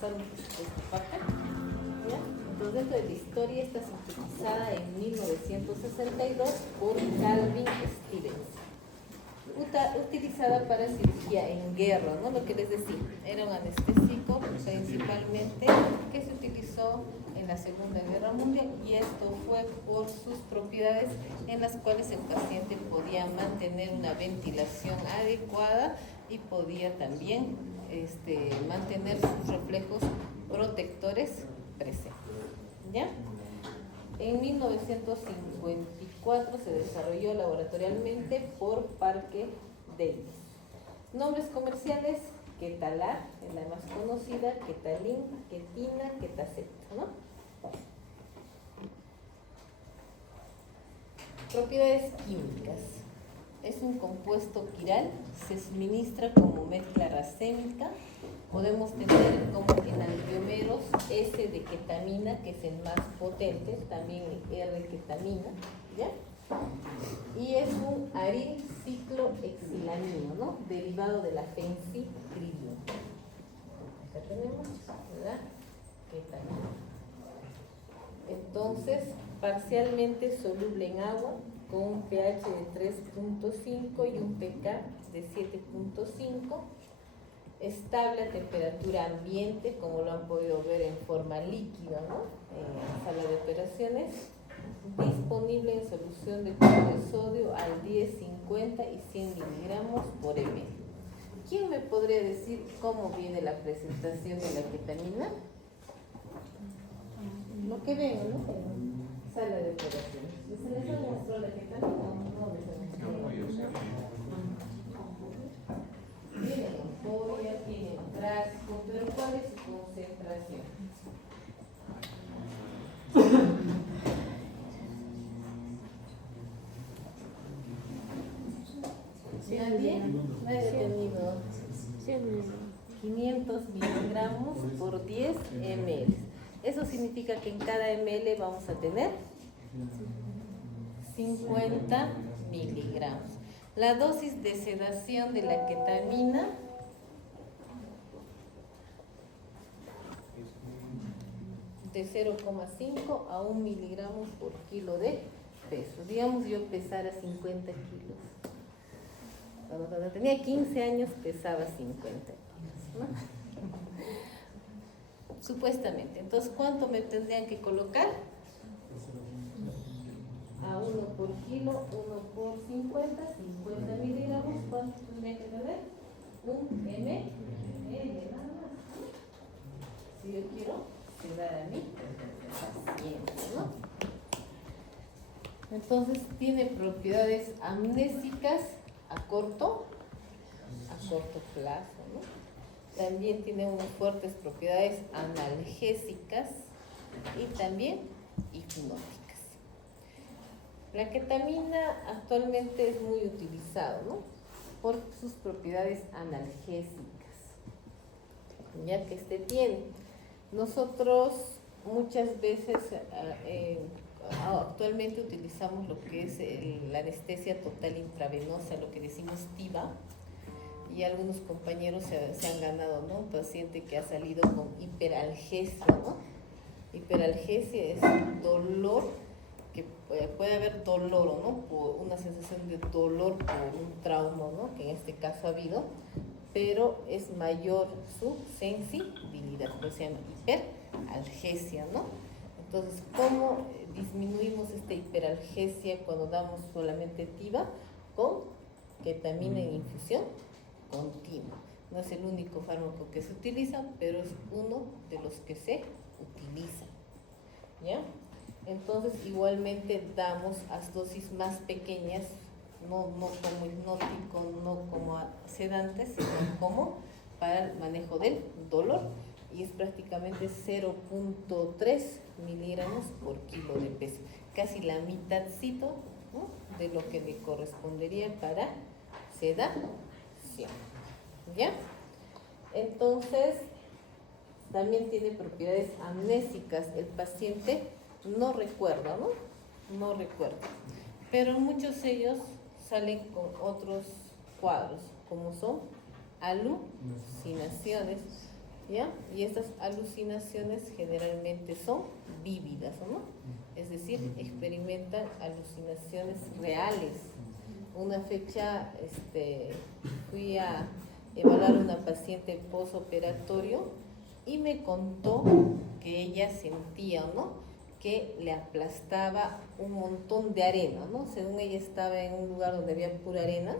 pasar esta parte. ¿Ya? Entonces, dentro de la historia está sintetizada en 1962 por Calvin Stevens. Utilizada para cirugía en guerra, ¿no? Lo que les decía, era un anestésico principalmente que se utilizó en la Segunda Guerra Mundial, y esto fue por sus propiedades en las cuales el paciente podía mantener una ventilación adecuada y podía también mantener sus reflejos protectores presentes. ¿Ya? En 1954 se desarrolló laboratorialmente por Parker Davis. Nombres comerciales: Ketalar, es la más conocida, Ketalin, Ketina, Ketacet, ¿no? Propiedades químicas. Es un compuesto quiral, se suministra como mezcla racémica. Podemos tener como enantiómeros S de ketamina, que es el más potente, también R-ketamina, ¿ya? Y es un aril ciclohexilamino, ¿no? Derivado de la fencitridina. Acá tenemos, ¿verdad? Ketamina. Entonces, parcialmente soluble en agua, con un pH de 3.5 y un pK de 7.5. Estable a temperatura ambiente, como lo han podido ver en forma líquida, ¿no? En la sala de operaciones. Disponible en solución de cloro de sodio al 10, 50 y 100 miligramos por ml. ¿Quién me podría decir cómo viene la presentación de la ketamina? Lo que ven, ¿no? En sala de operaciones. ¿Se les ha mostrado la ketamina? No les ha mostrado. Tiene euforia, tiene trágico, pero ¿cuál es su concentración? ¿Nadie? Nadie ha tenido 500 miligramos por 10 ml. Eso significa que en cada ml vamos a tener 50 miligramos. La dosis de sedación de la ketamina de 0,5 a 1 miligramos por kilo de peso. Digamos, yo pesara 50 kilos. Cuando tenía 15 años pesaba 50 kilos, ¿no? Supuestamente. Entonces, ¿cuánto me tendrían que colocar? A 1 por kilo, 1 por 50 miligramos. ¿Cuánto tendría que tener? Un ml, nada más. Si yo quiero sedar a mi paciente, ¿no? Entonces, tiene propiedades amnésicas a corto plazo, ¿no? También tiene unas fuertes propiedades analgésicas y también hipnóticas. La ketamina actualmente es muy utilizada, ¿no? Por sus propiedades analgésicas, ya que tiene. Nosotros muchas veces actualmente utilizamos lo que es la anestesia total intravenosa, lo que decimos TIVA, y algunos compañeros se han ganado, ¿no? Un paciente que ha salido con hiperalgesia, ¿no? Hiperalgesia es dolor, que puede haber dolor, ¿no? Por una sensación de dolor por un trauma, ¿no? Que en este caso ha habido, pero es mayor su sensibilidad, pues se llama hiperalgesia, ¿no? Entonces, ¿cómo disminuimos esta hiperalgesia cuando damos solamente TIVA? Con ketamina en infusión continua. No es el único fármaco que se utiliza, pero es uno de los que se utiliza, ¿ya? Entonces, igualmente damos a dosis más pequeñas, no como hipnótico, no como sedantes, sino como para el manejo del dolor, y es prácticamente 0.3 miligramos por kilo de peso, casi la mitadcito, ¿no? De lo que le correspondería para sedación, ¿ya? Entonces, también tiene propiedades amnésicas. El paciente no recuerda, ¿no? No recuerda. Pero muchos de ellos salen con otros cuadros, como son alucinaciones, ¿ya? Y estas alucinaciones generalmente son vívidas, ¿no? Es decir, experimentan alucinaciones reales. Una fecha fui a evaluar a una paciente posoperatorio y me contó que ella sentía, ¿no?, que le aplastaba un montón de arena, ¿no? Según ella estaba en un lugar donde había pura arena,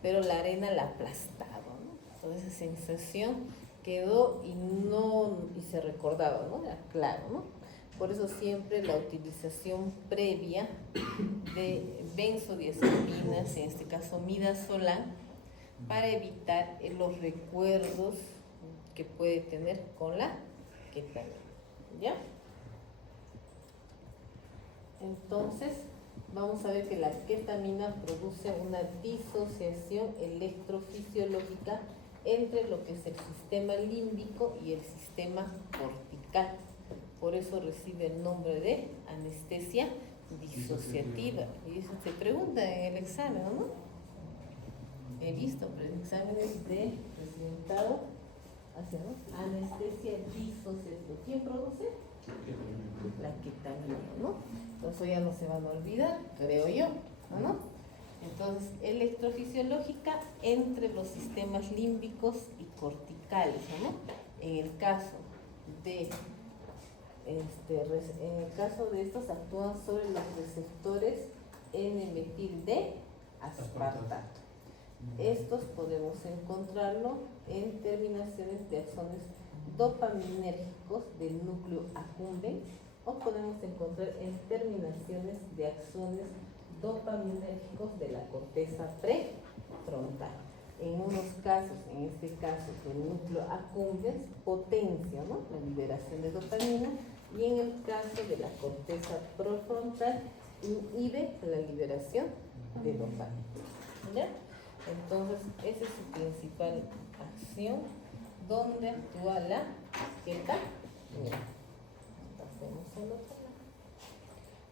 pero la arena la aplastaba, ¿no? Entonces esa sensación quedó y se recordaba, ¿no? Era claro, ¿no? Por eso siempre la utilización previa de benzodiazepinas, en este caso midazolam, para evitar los recuerdos que puede tener con la ketamina, ¿ya? Entonces, vamos a ver que la ketamina produce una disociación electrofisiológica entre lo que es el sistema límbico y el sistema cortical. Por eso recibe el nombre de anestesia disociativa. Y eso se pregunta en el examen, ¿no? He visto exámenes de resultado hacia, ¿no?, anestesia disociativa. ¿Quién produce? La ketamina, ¿no? Entonces ya no se van a olvidar, creo yo, ¿no? Entonces, electrofisiológica entre los sistemas límbicos y corticales, ¿no? En el caso de estos actúan sobre los receptores N-metil D aspartato. Estos podemos encontrarlo en terminaciones de axones dopaminérgicos del núcleo accumbens, o podemos encontrar en terminaciones de axones dopaminérgicos de la corteza prefrontal. En unos casos, en este caso del núcleo accumbens, potencia, ¿no?, la liberación de dopamina, y en el caso de la corteza prefrontal inhibe la liberación de dopamina, ¿ya? Entonces, esa es su principal acción, donde actúa la ketamina. Pasemos al otro lado.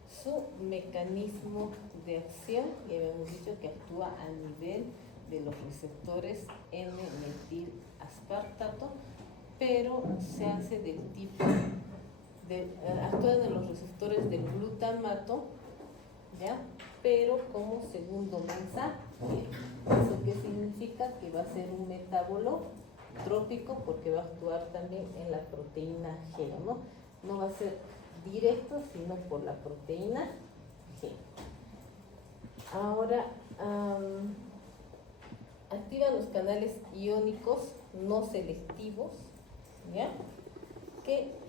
Su mecanismo de acción, ya habíamos dicho que actúa a nivel de los receptores N-metil aspartato, pero se hace del tipo actúan en los receptores del glutamato, ¿ya?, pero como segundo mensaje. ¿Eso qué significa? Que va a ser un metábolo trópico, porque va a actuar también en la proteína G, ¿no? No va a ser directo, sino por la proteína G. Ahora, activa los canales iónicos no selectivos, ¿ya?, que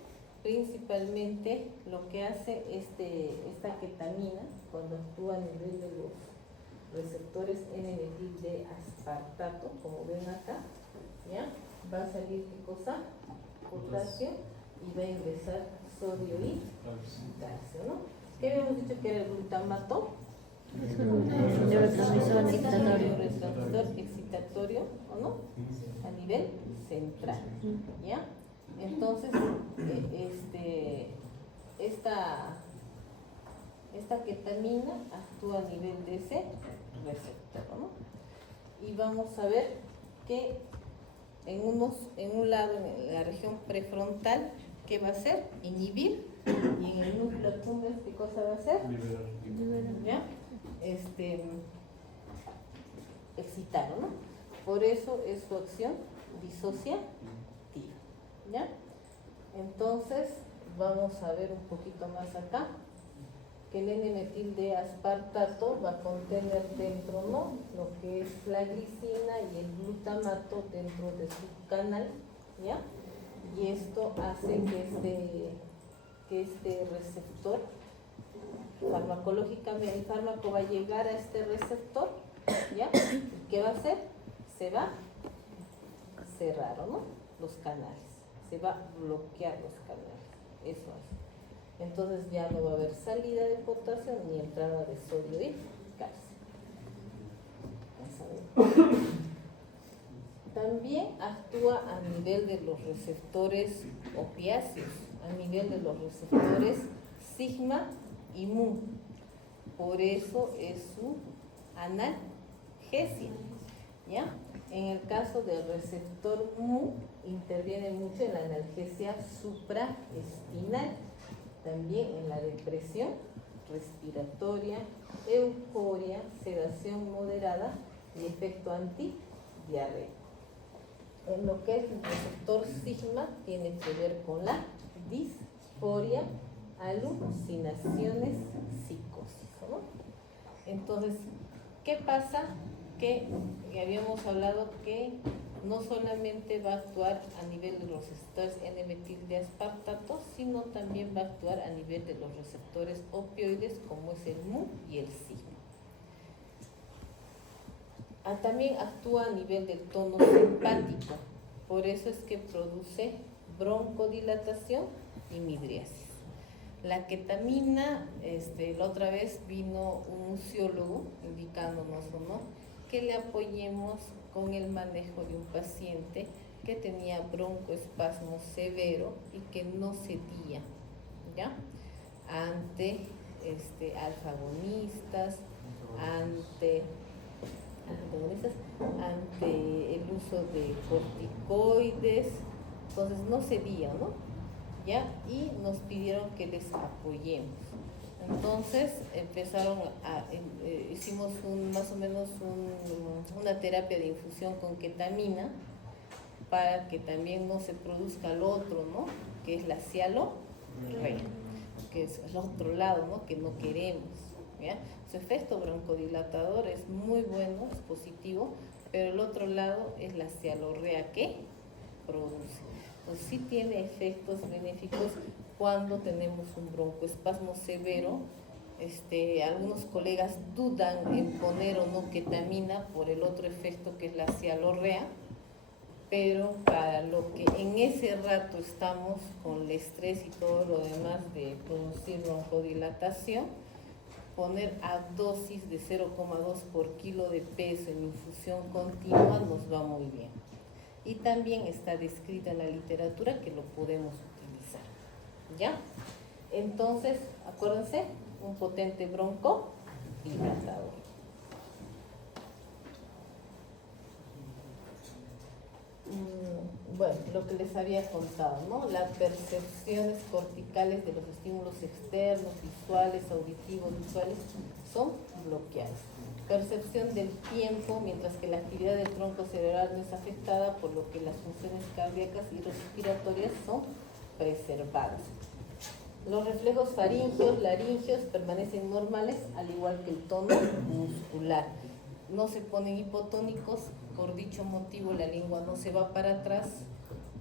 principalmente lo que hace esta ketamina, cuando actúa a nivel de los receptores N-metil D aspartato, como ven acá, ¿ya?, va a salir ¿qué cosa? Potasio, y va a ingresar sodio y calcio, ¿no? ¿Qué habíamos dicho que era el glutamato? Neurotransmisor excitatorio, ¿o no?, a nivel central, ¿ya? Entonces, esta ketamina actúa a nivel de ese receptor, ¿no? Y vamos a ver que en un lado, en la región prefrontal, ¿qué va a hacer? Inhibir, y en el núcleo accumbens, ¿qué cosa va a hacer? ¿Ya? Excitar, ¿no? Por eso es su acción disociativa, ¿ya? Entonces, vamos a ver un poquito más acá, que el N-metil D aspartato va a contener dentro, ¿no?, lo que es la glicina y el glutamato dentro de su canal, ¿ya? Y esto hace que este receptor, farmacológicamente, el fármaco va a llegar a este receptor, ¿ya? ¿Qué va a hacer? Se va a cerrar, ¿no?, los canales, se va a bloquear los canales, eso hace. Entonces ya no va a haber salida de potasio ni entrada de sodio y calcio. También actúa a nivel de los receptores opiáceos, a nivel de los receptores sigma y mu. Por eso es su analgesia. ¿ya? En el caso del receptor mu, interviene mucho en la analgesia supraespinal, también en la depresión respiratoria, euforia, sedación moderada y efecto antidiarreico. En lo que es el receptor sigma, tiene que ver con la disforia, alucinaciones, psicosis, ¿no? Entonces, ¿qué pasa? Que habíamos hablado que no solamente va a actuar a nivel de los receptores N-metil de aspartato, sino también va a actuar a nivel de los receptores opioides, como es el mu y el sigma. También actúa a nivel del tono simpático, por eso es que produce broncodilatación y midriasis. La ketamina, la otra vez vino un museólogo indicándonos, ¿no?, que le apoyemos con el manejo de un paciente que tenía broncoespasmo severo y que no cedía, ¿ya?, ante alfagonistas, ante el uso de corticoides, entonces no cedía, ¿no? ¿Ya? Y nos pidieron que les apoyemos. Entonces hicimos más o menos una terapia de infusión con ketamina para que también no se produzca lo otro, ¿no?, que es la cialorrea, que es el otro lado, ¿no?, que no queremos, ¿ya? Su efecto broncodilatador es muy bueno, es positivo, pero el otro lado es la cialorrea que produce. Entonces sí tiene efectos benéficos cuando tenemos un broncoespasmo severo. Algunos colegas dudan en poner o no ketamina por el otro efecto que es la cialorrea, pero para lo que en ese rato estamos con el estrés y todo lo demás de producir broncodilatación, poner a dosis de 0,2 por kilo de peso en infusión continua nos va muy bien. Y también está descrito en la literatura que lo podemos utilizar, ¿ya? Entonces, acuérdense, un potente broncodilatador. Bueno, lo que les había contado, ¿no? Las percepciones corticales de los estímulos externos, visuales, auditivos, visuales, son bloqueadas. Percepción del tiempo, mientras que la actividad del tronco cerebral no es afectada, por lo que las funciones cardíacas y respiratorias son preservadas. Los reflejos faringeos, laringeos permanecen normales, al igual que el tono muscular. No se ponen hipotónicos, por dicho motivo la lengua no se va para atrás,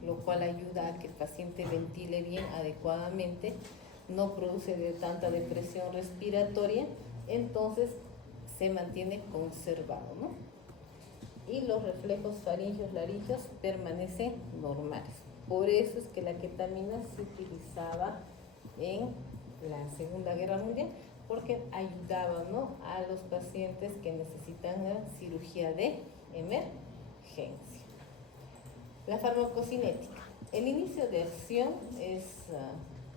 lo cual ayuda a que el paciente ventile bien, adecuadamente, no produce tanta depresión respiratoria, entonces se mantiene conservado, ¿no? Y los reflejos faringeos, laringeos permanecen normales. Por eso es que la ketamina se utilizaba en la Segunda Guerra Mundial, porque ayudaba, ¿no?, a los pacientes que necesitan una cirugía de emergencia. La farmacocinética. El inicio de acción es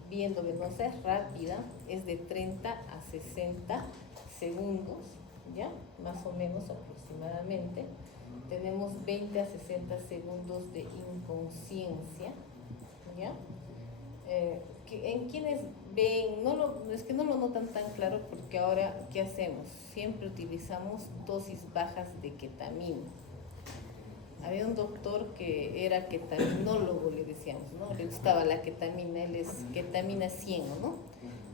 bien endovenosa, es rápida, es de 30 a 60 segundos, ¿ya?, más o menos aproximadamente. Tenemos 20 a 60 segundos de inconsciencia, ¿ya? En quienes ven, es que no lo notan tan claro, porque ahora, ¿qué hacemos? Siempre utilizamos dosis bajas de ketamina. Había un doctor que era ketaminólogo, le decíamos, ¿no? Le gustaba la ketamina, él es ketamina 100, ¿no?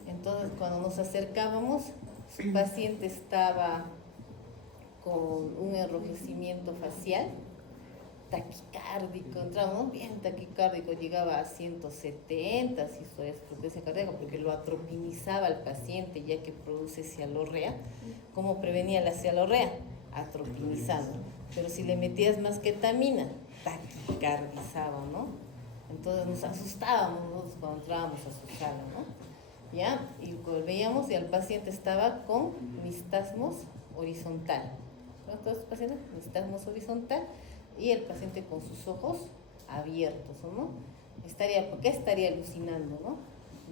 Entonces, cuando nos acercábamos, su paciente estaba con un enrojecimiento facial, taquicárdico, entramos bien taquicárdico, llegaba a 170, si hizo frecuencia cardíaca, porque lo atropinizaba al paciente, ya que produce cialorrea. ¿Cómo prevenía la cialorrea? Atropinizando. Pero si le metías más ketamina, taquicardizaba, ¿no? Entonces nos asustábamos, ¿no?, cuando entrábamos a su sala, ¿no? ¿Ya? Y veíamos y el paciente estaba con nistagmos horizontal. ¿Todos los pacientes? Nistagmos horizontal. Y el paciente con sus ojos abiertos, ¿no? ¿Por qué estaría alucinando, no?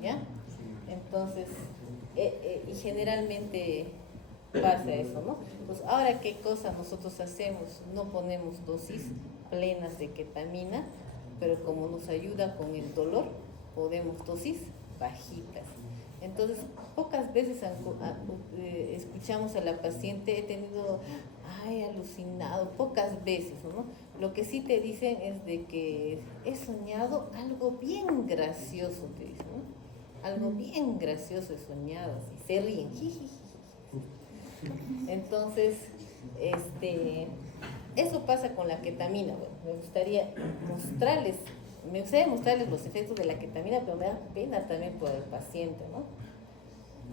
¿Ya? Entonces, y generalmente pasa eso, ¿no? Pues ahora, ¿qué cosa nosotros hacemos? No ponemos dosis plenas de ketamina, pero como nos ayuda con el dolor, podemos dosis bajitas. Entonces, pocas veces escuchamos a la paciente, he tenido, ay, alucinado, pocas veces, ¿no? Lo que sí te dicen es de que he soñado algo bien gracioso, te dicen, ¿no? Algo bien gracioso he soñado, y se ríen. Entonces, eso pasa con la ketamina. Bueno, me gustaría mostrarles los efectos de la ketamina, pero me da pena también por el paciente, ¿no?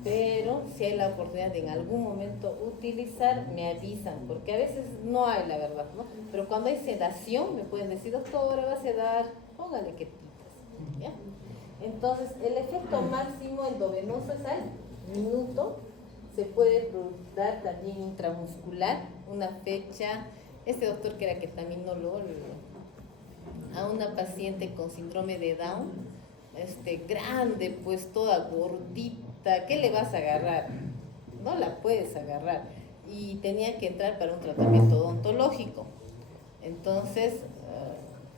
Pero si hay la oportunidad de en algún momento utilizar, me avisan, porque a veces no hay, la verdad, ¿no? Pero cuando hay sedación, me pueden decir, doctora, va a sedar, póngale quetitas, ¿ya? Entonces, el efecto máximo endovenoso es al minuto. Se puede dar también intramuscular, una fecha, este doctor que era ketaminólogo, a una paciente con síndrome de Down, grande, pues toda gordita, ¿qué le vas a agarrar? No la puedes agarrar. Y tenía que entrar para un tratamiento odontológico. Entonces,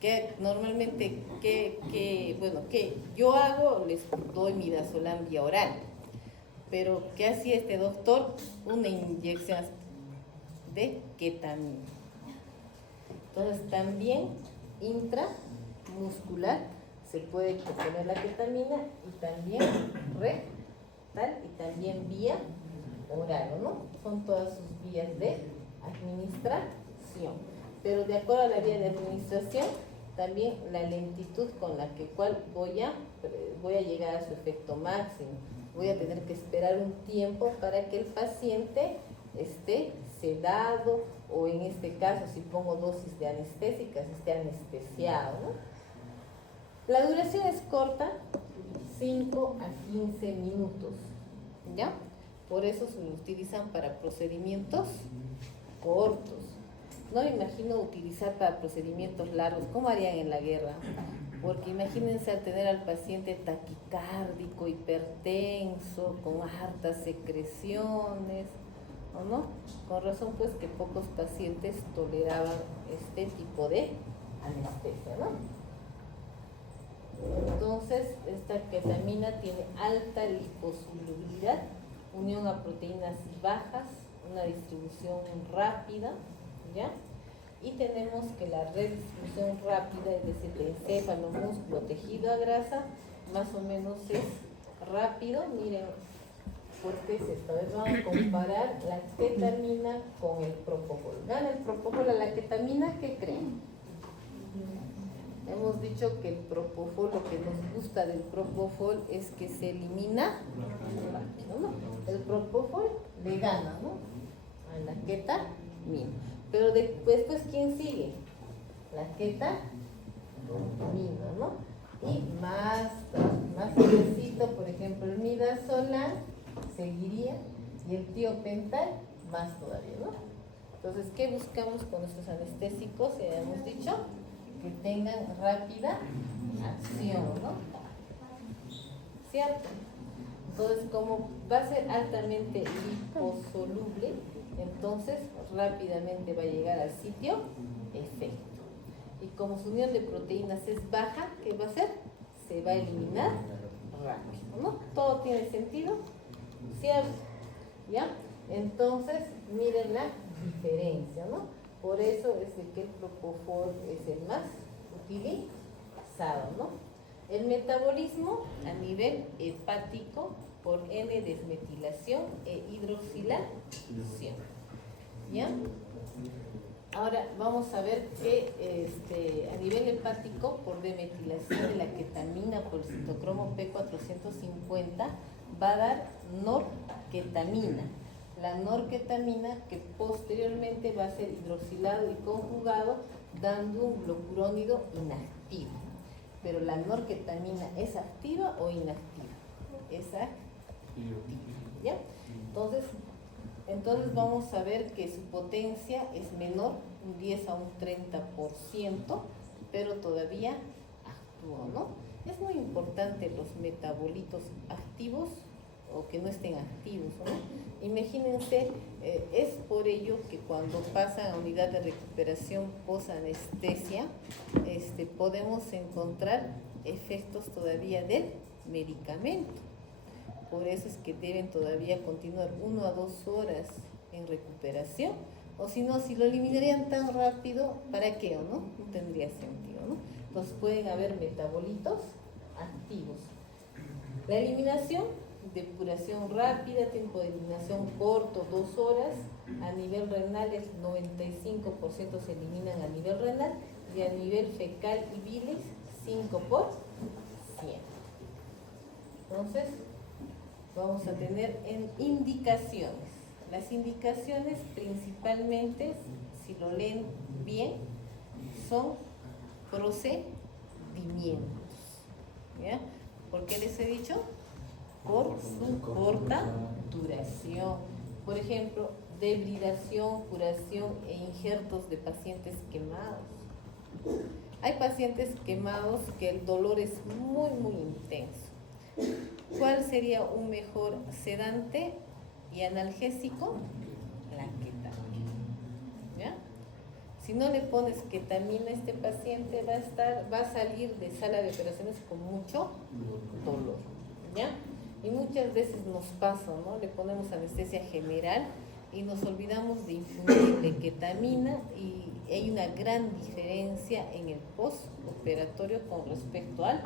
que normalmente, que yo hago, les doy midazolam vía oral. Pero, ¿qué hacía este doctor? Una inyección de ketamina. Entonces, también intramuscular se puede poner la ketamina y también rectal y también vía oral, ¿no? Son todas sus vías de administración. Pero de acuerdo a la vía de administración, también la lentitud con la cual voy a llegar a su efecto máximo. Voy a tener que esperar un tiempo para que el paciente esté sedado, o en este caso, si pongo dosis de anestésicas, esté anestesiado, ¿no? La duración es corta, 5 a 15 minutos, ¿ya? Por eso se lo utilizan para procedimientos cortos. No me imagino utilizar para procedimientos largos. ¿Cómo harían en la guerra? Porque imagínense al tener al paciente taquicárdico, hipertenso, con hartas secreciones, ¿o no? Con razón, pues, que pocos pacientes toleraban este tipo de anestesia, ¿no? Entonces, esta ketamina tiene alta liposolubilidad, unión a proteínas bajas, una distribución rápida, ¿ya? Y tenemos que la redistribución rápida, es decir, de encéfalo, músculo, tejido a grasa, más o menos es rápido. Miren, porque es esto. A ver, vamos a comparar la ketamina con el propofol. Gana el propofol a la ketamina, ¿qué creen? Hemos dicho que el propofol, lo que nos gusta del propofol es que se elimina rápido, ¿no? El propofol le gana, ¿no? A la ketamina. Pero después, pues, ¿quién sigue? La ketamina, ¿no? Y más suavecito, por ejemplo, el midazolam seguiría, y el tiopental más todavía, ¿no? Entonces, ¿qué buscamos con nuestros anestésicos? Ya hemos dicho que tengan rápida acción, ¿no? ¿Cierto? Entonces, como va a ser altamente liposoluble, entonces rápidamente va a llegar al sitio efecto. Y como su unión de proteínas es baja, ¿qué va a hacer? Se va a eliminar rápido, ¿no? Todo tiene sentido, ¿cierto? ¿Ya? Entonces, miren la diferencia, ¿no? Por eso es de que el propofol es el más utilizado, ¿no? El metabolismo a nivel hepático por N-desmetilación e hidroxilación, ¿ya? Ahora vamos a ver que a nivel hepático por demetilación de la ketamina por citocromo P450 va a dar norketamina. La norketamina que posteriormente va a ser hidroxilado y conjugado dando un glucurónido inactivo. Pero la norketamina, ¿es activa o inactiva? Es activa, ¿ya? Entonces vamos a ver que su potencia es menor, un 10 a un 30%, pero todavía actúa, ¿no? Es muy importante los metabolitos activos o que no estén activos, ¿no? Imagínense, es por ello que cuando pasan a unidad de recuperación post-anestesia, podemos encontrar efectos todavía del medicamento. Por eso es que deben todavía continuar 1 a 2 horas en recuperación, o si no, si lo eliminarían tan rápido, ¿para qué o no? No tendría sentido, ¿no? Entonces pueden haber metabolitos activos. La eliminación, depuración rápida, tiempo de eliminación corto, 2 horas. A nivel renal, el 95% se eliminan a nivel renal, y a nivel fecal y bilis, 5 por 100. Entonces, vamos a tener en indicaciones. Las indicaciones principalmente, si lo leen bien, son procedimientos. ¿Ya? ¿Por qué les he dicho? Por su corta duración. Por ejemplo, debridación, curación e injertos de pacientes quemados. Hay pacientes quemados que el dolor es muy, muy intenso. ¿Cuál sería un mejor sedante y analgésico? La ketamina. ¿Ya? Si no le pones ketamina a este paciente, va a salir de sala de operaciones con mucho dolor. ¿Ya? Y muchas veces nos pasa, ¿no? Le ponemos anestesia general y nos olvidamos de infundirle ketamina, y hay una gran diferencia en el postoperatorio con respecto al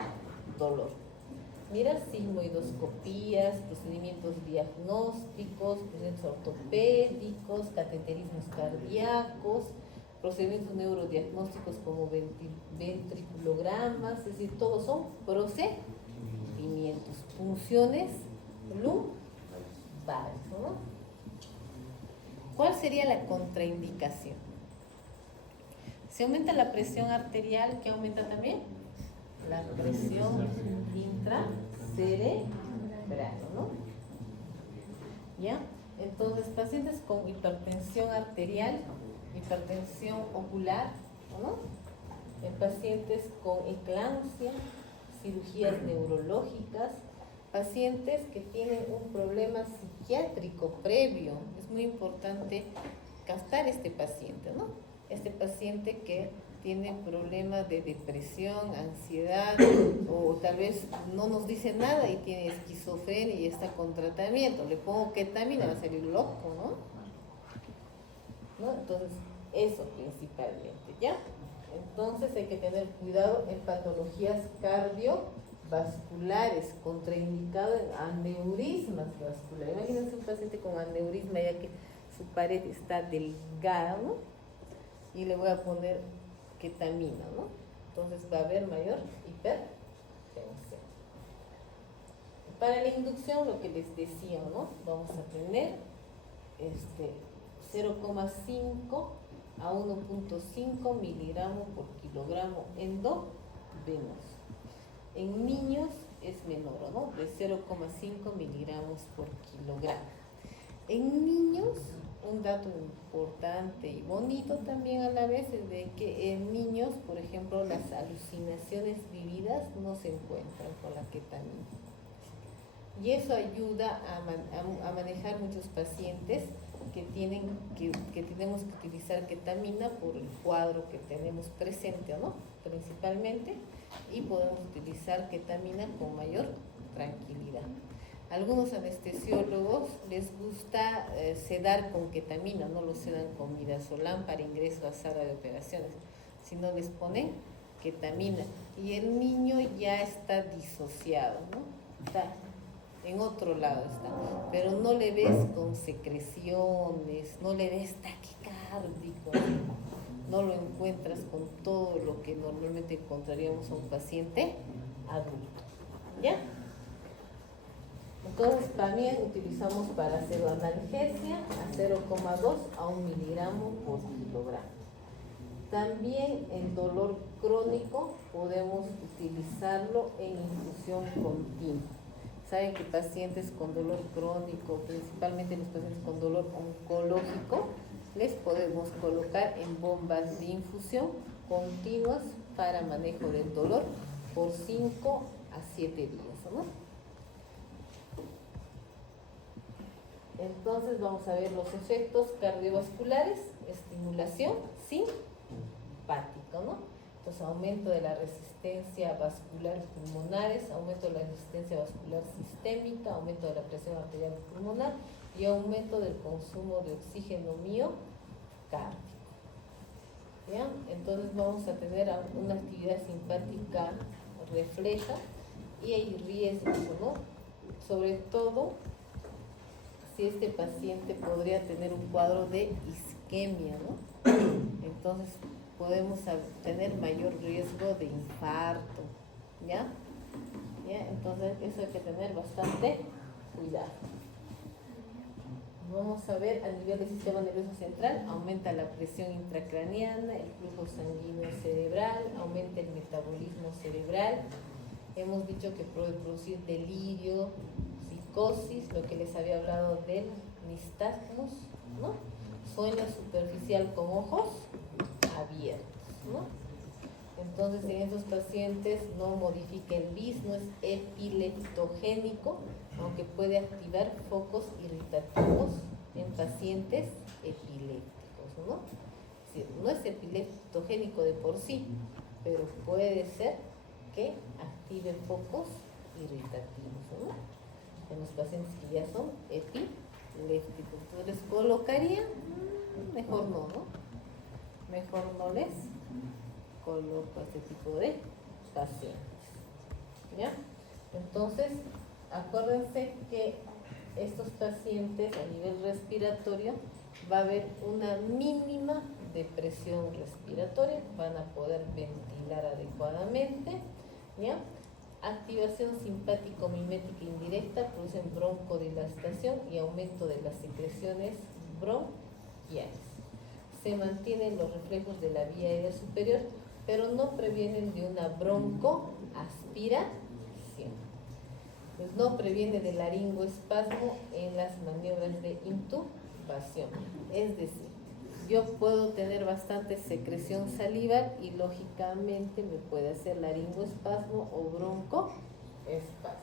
dolor. Mira, sigmoidoscopías, procedimientos diagnósticos, procedimientos ortopédicos, cateterismos cardíacos, procedimientos neurodiagnósticos como ventriculogramas, es decir, todos son procedimientos, funciones lumbares, ¿no? ¿Cuál sería la contraindicación? Si aumenta la presión arterial, ¿qué aumenta también? La presión intracerebral, ¿no? ¿Ya? Entonces, pacientes con hipertensión arterial, hipertensión ocular, ¿no? En pacientes con eclampsia, cirugías neurológicas, pacientes que tienen un problema psiquiátrico previo. Es muy importante captar este paciente, ¿no? Este paciente que tiene problemas de depresión, ansiedad, o tal vez no nos dice nada y tiene esquizofrenia y está con tratamiento. Le pongo ketamina, va a salir loco, ¿no? Entonces, eso principalmente, ¿ya? Entonces hay que tener cuidado en patologías cardiovasculares, contraindicado en aneurismas vasculares. Imagínense un paciente con aneurisma, ya que su pared está delgada, ¿no? Y le voy a poner ketamina, ¿no? Entonces va a haber mayor hipertensión. Para la inducción, lo que les decía, ¿no? Vamos a tener 0,5 a 1,5 miligramos por kilogramo endovenoso. En niños es menor, ¿no? De 0,5 miligramos por kilogramo. En niños, un dato importante y bonito también a la vez es de que en niños, por ejemplo, las alucinaciones vividas no se encuentran con la ketamina. Y eso ayuda a manejar muchos pacientes que tenemos que utilizar ketamina por el cuadro que tenemos presente, ¿no? Principalmente, y podemos utilizar ketamina con mayor tranquilidad. Algunos anestesiólogos les gusta sedar con ketamina, no lo sedan con midazolam para ingreso a sala de operaciones, sino les ponen ketamina. Y el niño ya está disociado, ¿no? Está en otro lado, pero no le ves con secreciones, no le ves taquicárdico, no lo encuentras con todo lo que normalmente encontraríamos a un paciente adulto, ¿ya? Entonces también utilizamos para hacer analgesia a 0,2 a 1 miligramo por kilogramo. También en dolor crónico podemos utilizarlo en infusión continua. Saben que pacientes con dolor crónico, principalmente los pacientes con dolor oncológico, les podemos colocar en bombas de infusión continuas para manejo del dolor por 5 a 7 días, ¿no? Entonces vamos a ver los efectos cardiovasculares, estimulación simpática, ¿no? Entonces aumento de la resistencia vascular pulmonares, aumento de la resistencia vascular sistémica, aumento de la presión arterial pulmonar y aumento del consumo de oxígeno miocárdico. ¿Ya? Entonces vamos a tener una actividad simpática refleja y hay riesgos, ¿no? Sobre todo si este paciente podría tener un cuadro de isquemia, ¿no? Entonces podemos tener mayor riesgo de infarto, ¿ya? ¿Ya? Entonces eso hay que tener bastante cuidado. Vamos a ver a nivel del sistema nervioso central, aumenta la presión intracraneana, el flujo sanguíneo cerebral, aumenta el metabolismo cerebral. Hemos dicho que puede producir delirio, psicosis, lo que les había hablado del nistagmus, ¿no? Sueño superficial con ojos abiertos, ¿no? Entonces en estos pacientes no modifica el BIS, no es epileptogénico, aunque puede activar focos irritativos en pacientes epilépticos, ¿no? Es decir, no es epileptogénico de por sí, pero puede ser que active focos irritativos, ¿no? En los pacientes que ya son epilépticos. Entonces les colocaría, mejor no, ¿no? Mejor no les coloco a este tipo de pacientes, ¿ya? Entonces, acuérdense que estos pacientes a nivel respiratorio va a haber una mínima depresión respiratoria, van a poder ventilar adecuadamente, ¿ya? Activación simpático-mimética indirecta producen broncodilatación y aumento de las secreciones bronquiales. Se mantienen los reflejos de la vía aérea superior, pero no previenen de una broncoaspiración. Pues no previene del laringoespasmo en las maniobras de intubación. Es decir, yo puedo tener bastante secreción salival y lógicamente me puede hacer laringoespasmo o broncoespasmo.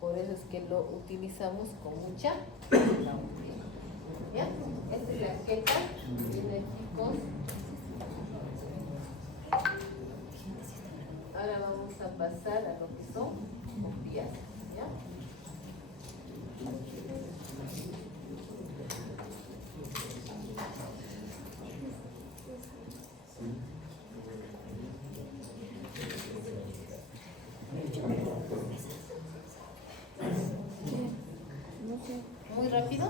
Por eso es que lo utilizamos con mucha cautela. ¿Ya? Esta es la queja, viene chicos. Ahora vamos a pasar a lo que son opiáceos, ¿ya? Muy rápido.